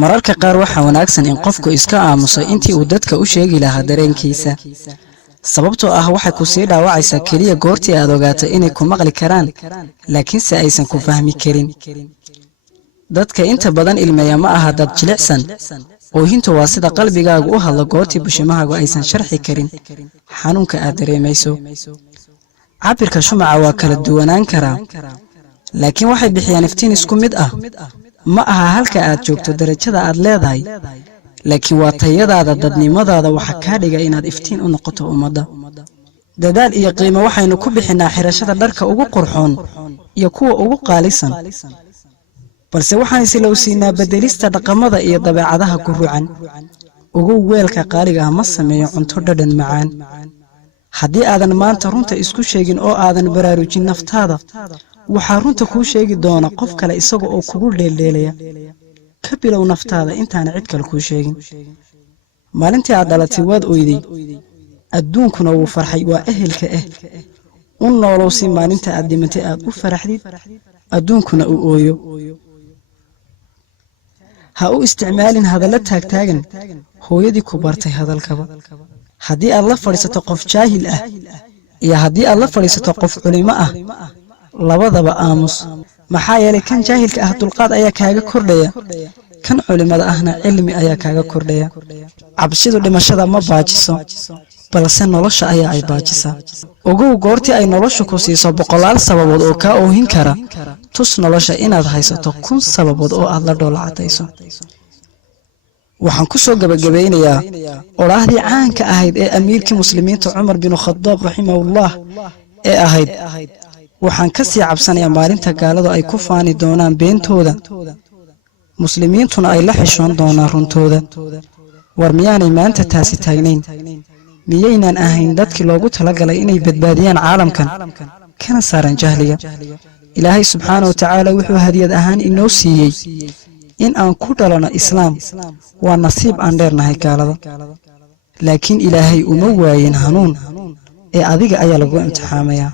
mararka qaar waxaa wanaagsan in qofku iska aamuso intii uu dadka u sheegi lahaa dareenkiisa sababtoo ah waxay ku sii dhaawacaysaa kaliya goortii aad ogaato inay ku maqli karaan laakiinse aysan ku fahmi karin dadka inta badan ilmeeya ma aha dad jilicsan oohintu waa sida qalbigaagu u hadlo goortii bushimahaagu aysan sharxi karin xanuunka aad dareemayso cabirka shumaca waa kala duwanaan karaa laakiin waxay bixiyaan iftiin isku mid ah ma aha halka aad joogto darajada aad leedahay laakiin waa tayadaada dadnimadaada waxa kaa dhiga inaad iftiin u noqoto ummadda dadaal iyo qiimo waxaynu ku bixinaa xirashada dharka ugu qurxoon iyo kuwa ugu qaalisan balse waxaan islowsiinaa bedelista dhaqamada iyo dabeecadaha ku ruucan ugu weelka qaaliga ah ma sameeyo cunto dhadhan macaan haddii aadan maanta runta isku sheegin oo aadan baraarujin naftaada waxaa runta kuu sheegi doona qof kale isaga oo kugu dheeldheelaya ka bilow naftaada intaana cid kale kuu sheegin maalintii aad dhalatay waad oyday adduunkuna wuu farxay waa ehelka u noolow si maalinta aad dhimantay aad u faraxdid adduunkuna uu ooyo ha u isticmaalin hadalla taagtaagan hooyadii ku bartay hadalkaba haddii aad la fadhiisato qof jaahil ah iyo haddii aad la fadhiisato qof culimo ah labadaba aamus maxaa yeelay kan jaahilka ah dulqaad ayaa kaaga kordhaya kan culimada ahna cilmi ayaa kaaga kordhaya cabsidu dhimashada ma baajiso balse nolosha ayaa ay baajisaa ogow goortii ay noloshu ku siiso boqolaal sababood oo kaa oohin kara tus nolosha inaad haysato 1000 sababood oo aad la dhoolacatayso waxaan ku soo gabagabeynayaa oraahdii caanka ahayd ee amiirkii muslimiinta Umar bin Khattab rahimahullah ee ahayd waxaan ka sii cabsanayaa maalinta gaaladu ay ku faani doonaan beentooda muslimiintuna ay la xishoon doonaan runtooda war miyaanay maanta taasi taagnayn miyaynan ahayn dadkii loogu talagalay inay badbaadiyaan caalamkan kana saaran jahliga ilaahay subxaanahu wa tacaala wuxuu hadiyad ahaan inoo siiyey in aan ku dhalano islaam waa nasiib aan dheernahay gaalada laakiin ilaahay uma waayin hanuun ee adiga ayaa lagu imtixaamayaa